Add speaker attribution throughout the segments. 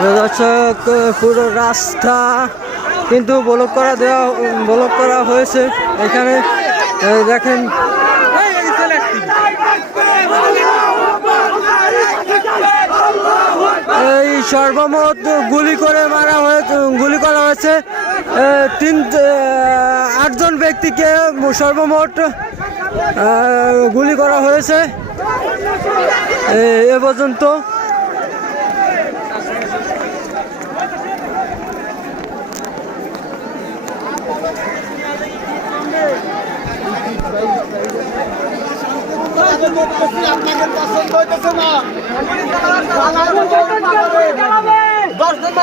Speaker 1: দর্শক, পুরো রাস্তা কিন্তু ব্লক করা দেওয়া ব্লক করা হয়েছে। এখানে দেখেন। এই সর্বমোট গুলি করে মারা হয়েছে, গুলি করা হয়েছে তিন আটজন ব্যক্তিকে সর্বমোট গুলি করা হয়েছে। এ এ পর্যন্ত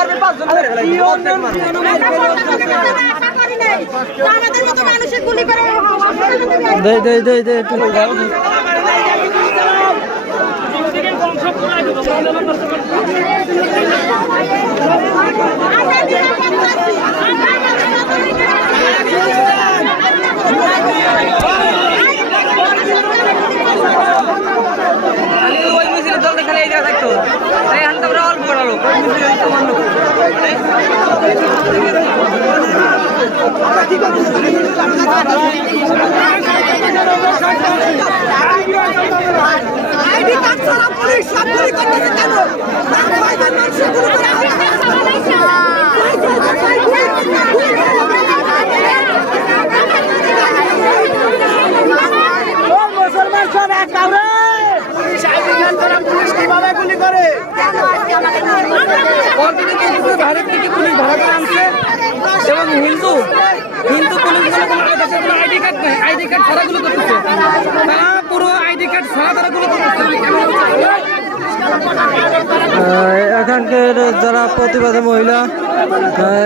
Speaker 2: আমাদের মতো মানুষের গুলি করে
Speaker 1: দে দে দে দে একটু
Speaker 2: আমরা নিরাপদ আছি। আমরা
Speaker 3: ওই মিছিলে দলটা খালি এই জায়গা থাকতো এই হান তারপরে অল্প করা লোক ওই মিছিলে তো মান্য
Speaker 2: আইডি পুলিশ সব গুলি করতেছে কেন? কয়জন মানুষের গুলি করে
Speaker 4: মুসলমান সব এক কাউরে! পুলিশ আইডি কার্ড ছাড়া পুলিশ কীভাবে গুলি করে
Speaker 3: ভারত থেকে পুলিশ ভাড়া করে আনছে এবং হিন্দু হিন্দু পুলিশগুলো কোনো কোনো আইডি কার্ড নেই আইডি কার্ড ছাড়া গুলো করতেছে।
Speaker 1: এখানকার যারা প্রতিবাদী মহিলা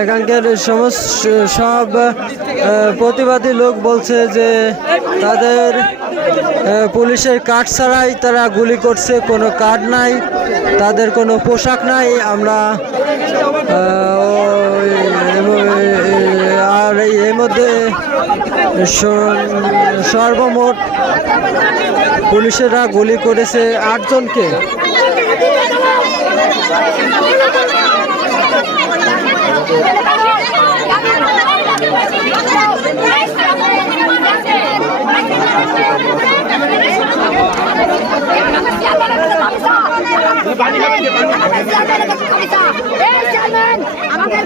Speaker 1: এখানকার সমস্ত সব প্রতিবাদী লোক বলছে যে তাদের পুলিশের কার্ড ছাড়াই তারা গুলি করছে, কোনো কার্ড নাই, তাদের কোনো পোশাক নাই, আমরা আর এই- এর মধ্যে সর্বমোট পুলিশেরা গুলি করেছে আটজনকে।
Speaker 2: আমাদের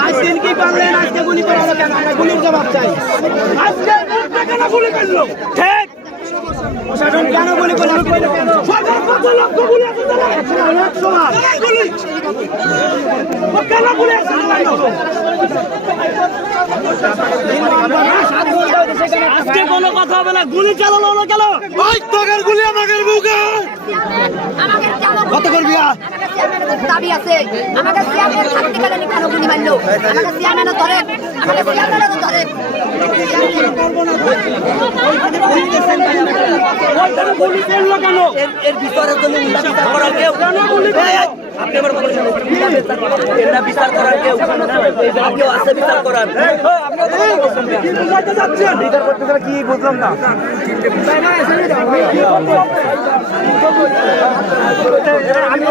Speaker 4: আজকে কি করলেন আজকে গুলি করা কেন? আমরা গুলির জবাব চাই। আজকে গুলি করল ঠিক। প্রশাসন কেন গুলি করল সরকার কত লক্ষ গুলি আছে একশো বার গুলি কেন গুলি আছে আজকে কোনো কথা হবে না। গুলি চালানো হলো কেন? ওই তোদের গুলি আমাদের বুকে। কত করবি
Speaker 2: দাবি আছে। আমাদের চেয়ারম্যান থাকতে গেলে কেন গুলি মারলো? আমাদের চেয়ারম্যানও ধরে। আমাদের চেয়ারম্যানও তো ধরে।
Speaker 4: কেন
Speaker 3: এর জন্য বিচার করার কেউ এটা বিচার করার কেউ কেউ আছে বিচার করার
Speaker 4: বিচার করতে কি বুঝলাম না আমি